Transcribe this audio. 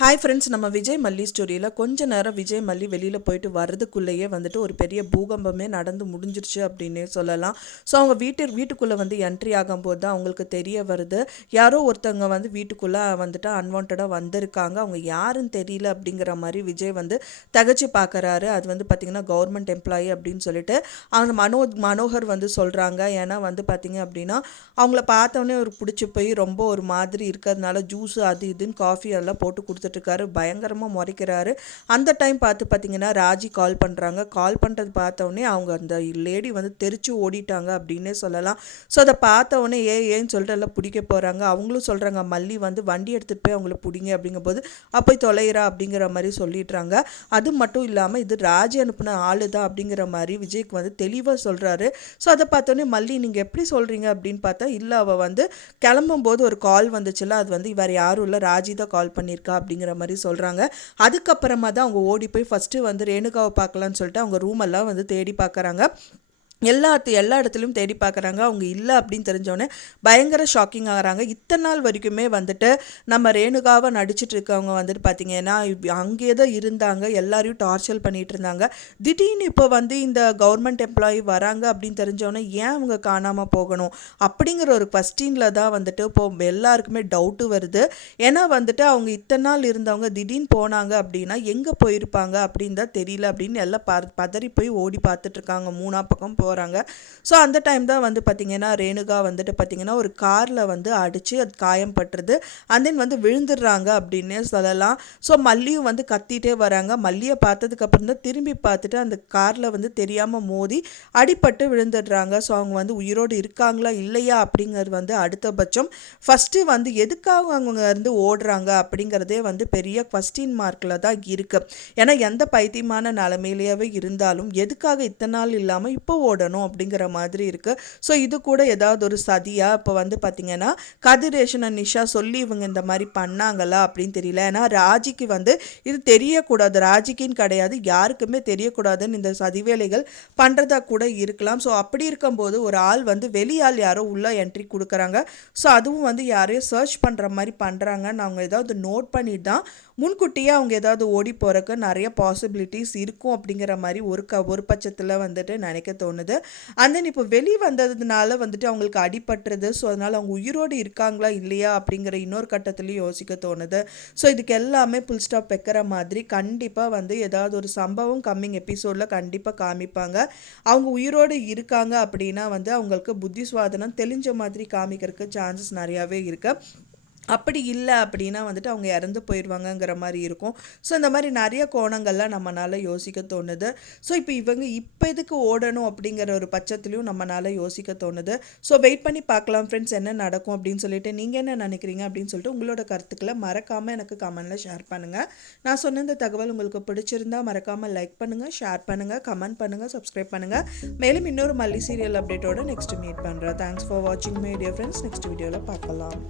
Hi friends, நம்ம விஜய் மல்லி ஸ்டோரியில் கொஞ்ச நேரம் விஜய் மல்லி வெளியில் போயிட்டு வர்றதுக்குள்ளேயே வந்துட்டு ஒரு பெரிய பூகம்பமே நடந்து முடிஞ்சிருச்சு அப்படின்னே சொல்லலாம். ஸோ அவங்க வீட்டுக்குள்ளே வந்து என்ட்ரி ஆகும்போது தான் அவங்களுக்கு தெரிய வருது, யாரோ ஒருத்தவங்க வந்து வீட்டுக்குள்ளே வந்துட்டு அன்வான்டாக வந்திருக்காங்க, அவங்க யாருன்னு தெரியல அப்படிங்கிற மாதிரி விஜய் வந்து தகச்சு பார்க்குறாரு. அது வந்து பார்த்திங்கன்னா கவர்மெண்ட் எம்ப்ளாயி அப்படின்னு சொல்லிட்டு அவங்க மனோகர் வந்து சொல்கிறாங்க. ஏன்னா வந்து பார்த்திங்க அப்படின்னா அவங்கள பார்த்தோன்னே ஒரு பிடிச்சி போய் ரொம்ப ஒரு மாதிரி இருக்கிறதுனால ஜூஸு அது இதுன்னு காஃபி எல்லாம் போட்டு கொடுத்துட்ருக்காரு, பயங்கரமாக முறைக்கிறாரு. அந்த டைம் பார்த்தீங்கன்னா ராஜி கால் பண்ணுறாங்க. கால் பண்ணுறது பார்த்தோன்னே அவங்க அந்த லேடி வந்து தெரிச்சு ஓடிட்டாங்க அப்படின்னே சொல்லலாம். ஸோ அதை பார்த்தோன்னே ஏன்னு சொல்லிட்டு எல்லாம் பிடிக்க போகிறாங்க. அவங்களும் சொல்கிறாங்க, மல்லி வந்து வண்டி எடுத்துகிட்டு போய் அவங்கள பிடிங்க அப்படிங்கும்போது போய் தொலைகிறா அப்படிங்கிற மாதிரி சொல்லிடுறாங்க. அது மட்டும் இல்லாமல் இது ராஜி அனுப்பின ஆளு தான் அப்படிங்கிற மாதிரி விஜய்க்கு வந்து தெளிவாக சொல்கிறாரு. ஸோ அதை பார்த்தோன்னே மல்லி நீங்கள் எப்படி சொல்கிறீங்க அப்படின்னு பார்த்தா, இல்லை அவள் வந்து கிளம்பும்போது ஒரு கால் வந்துச்சுல, அது வந்து வேறு யாரும் இல்லை, ராஜி தான் கால் பண்ணியிருக்கா அப்படிங்கிற மாதிரி சொல்கிறாங்க. அதுக்கப்புறமா தான் அவங்க ஓடி போய் ஃபஸ்ட்டு வந்து ரேணுகாவை பார்க்கலான்னு சொல்லிட்டு அவங்க ரூம் எல்லாம் வந்து தேடி பார்க்குறாங்க. எல்லா இடத்துலையும் தேடி பார்க்குறாங்க. அவங்க இல்லை அப்படின்னு தெரிஞ்சோடனே பயங்கர ஷாக்கிங் ஆகிறாங்க. இத்தனை நாள் வரைக்குமே வந்துட்டு நம்ம ரேணுகாவை நடிச்சிட்டு இருக்கவங்க வந்துட்டு பார்த்திங்கன்னா அங்கேயே தான் இருந்தாங்க, எல்லாரையும் டார்ச்சர் பண்ணிகிட்டு இருந்தாங்க. திடீர்னு இப்போ வந்து இந்த கவர்மெண்ட் எம்ப்ளாயி வராங்க அப்படின்னு தெரிஞ்சோடனே ஏன் அவங்க காணாமல் போகணும் அப்படிங்கிற ஒரு கொஸ்டினில் தான் வந்துட்டு இப்போது எல்லாருக்குமே டவுட்டு வருது. ஏன்னா வந்துட்டு அவங்க இத்தனை நாள் இருந்தவங்க திடீர்னு போனாங்க அப்படின்னா எங்கே போயிருப்பாங்க அப்படின்னு தான் தெரியல அப்படின்னு எல்லாம் பதறி போய் ஓடி பார்த்துட்ருக்காங்க. மூணா பக்கம் போகிறாங்க. ஸோ அந்த டைம் தான் வந்து பார்த்திங்கன்னா ரேணுகா வந்துட்டு பார்த்திங்கன்னா ஒரு காரில் வந்து அடித்து அது காயம் பட்டுருது. அண்ட் தென் வந்து விழுந்துடுறாங்க அப்படின்னே சொல்லலாம். ஸோ மல்லியும் வந்து கத்திகிட்டே வராங்க. மல்லியை பார்த்ததுக்கப்புறம் தான் திரும்பி பார்த்துட்டு அந்த காரில் வந்து தெரியாமல் மோதி அடிபட்டு விழுந்துடுறாங்க. ஸோ அவங்க வந்து உயிரோடு இருக்காங்களா இல்லையா அப்படிங்கிறது வந்து அடுத்தபட்சம். ஃபஸ்ட்டு வந்து எதுக்காக அவங்க இருந்து ஓடுறாங்க அப்படிங்கிறதே வந்து பெரிய கொஸ்டின் மார்க்கில் தான் இருக்குது. ஏன்னா எந்த பைத்தியமான நிலைமையிலேயே இருந்தாலும் எதுக்காக இத்தனை நாள் இல்லாமல் இப்போ ஓடணும் அப்படிங்கிற மாதிரி இருக்குது. ஸோ இது கூட ஏதாவது ஒரு சதியா இப்போ வந்து பார்த்திங்கன்னா கதிரேஷன் அண்ட் நிஷா சொல்லி இவங்க இந்த மாதிரி பண்ணாங்களா அப்படின்னு தெரியல. ஏன்னா ராஜிக்கு வந்து இது தெரியக்கூடாது, ராஜிக்குன்னு கிடையாது, யாருக்குமே தெரியக்கூடாதுன்னு இந்த சதி வேலைகள் பண்ணுறதா கூட இருக்கலாம். ஸோ அப்படி இருக்கும்போது ஒரு ஆள் வந்து வெளியால் யாரோ உள்ள என்ட்ரி கொடுக்குறாங்க. ஸோ அதுவும் வந்து யாரையும் சர்ச் பண்ணுற மாதிரி பண்ணுறாங்கன்னு அவங்க ஏதாவது நோட் பண்ணிட்டு தான் முன்கூட்டியே அவங்க ஏதாவது ஓடி போகிறக்கு நிறைய பாசிபிலிட்டிஸ் இருக்கும் அப்படிங்கிற மாதிரி ஒரு பட்சத்தில் வந்துட்டு நினைக்க தோணுது. அண்ட் தென் இப்போ வந்ததுனால வந்துட்டு அவங்களுக்கு அடிபட்டுறது. ஸோ அதனால் அவங்க உயிரோடு இருக்காங்களா இல்லையா அப்படிங்கிற இன்னொரு கட்டத்துலையும் யோசிக்க தோணுது. ஸோ இதுக்கு எல்லாமே புல் ஸ்டாப் வைக்கிற மாதிரி கண்டிப்பாக வந்து ஏதாவது ஒரு சம்பவம் கம்மிங் எபிசோடில் கண்டிப்பாக காமிப்பாங்க. அவங்க உயிரோடு இருக்காங்க அப்படின்னா வந்து அவங்களுக்கு புத்தி சுவாதனம் தெளிஞ்ச மாதிரி காமிக்கிறதுக்கு சான்சஸ் நிறையாவே இருக்குது. அப்படி இல்லை அப்படின்னா வந்துட்டு அவங்க இறந்து போயிடுவாங்கங்கிற மாதிரி இருக்கும். ஸோ இந்த மாதிரி நிறைய கோணங்கள்லாம் நம்மளால் யோசிக்க தோணுது. ஸோ இப்போ எதுக்கு ஓடணும் அப்படிங்கிற ஒரு பட்சத்துலையும் நம்மளால் யோசிக்க தோணுது. ஸோ வெயிட் பண்ணி பார்க்கலாம் ஃப்ரெண்ட்ஸ், என்ன நடக்கும் அப்படின்னு சொல்லிட்டு நீங்கள் என்ன நினைக்கிறீங்க அப்படின்னு சொல்லிட்டு உங்களோட கருத்துக்களை மறக்காமல் எனக்கு கமெண்டில் ஷேர் பண்ணுங்கள். நான் சொன்ன இந்த தகவல் உங்களுக்கு பிடிச்சிருந்தா மறக்காமல் லைக் பண்ணுங்கள், ஷேர் பண்ணுங்கள், கமெண்ட் பண்ணுங்கள், சப்ஸ்கிரைப் பண்ணுங்கள். மேலும் இன்னொரு மல்லி சீரியல் அப்டேட்டோட நெக்ஸ்ட் மீட் பண்ணுறேன். தேங்க்ஸ் ஃபார் வாட்சிங் மை டியர் ஃப்ரெண்ட்ஸ். நெக்ஸ்ட் வீடியோவில் பார்க்கலாம்.